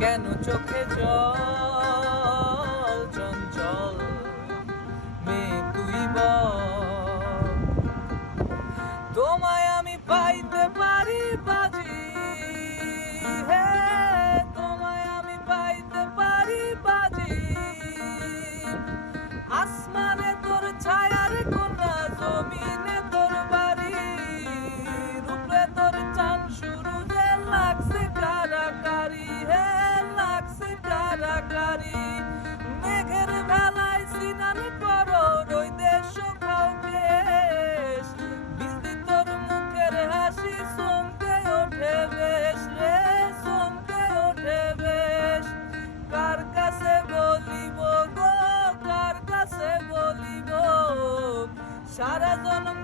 কেন চোখে জল চঞ্চল মেয়ে তুই বল, তোমায় আমি পাইতে পারি বাজি, হে তোমায় আমি পাইতে পারি বাজি, আসমানে তোর ছায়ার কোনা, জমিনে তোর বাড়ি, রূপে তোর চান শুরু যে লাগছে কারাকারি, হে লাগছে কারাকারি, মেঘের ভেলায় স্নান করো, রোদে শুকাও কেশ, বিজলি তোর মুখের হাসি চমকে ওঠে বেশ রে, চমকে ওঠে বেশ, কার কাছে বলিব গো, কার কাছে বলিব, সারা জনম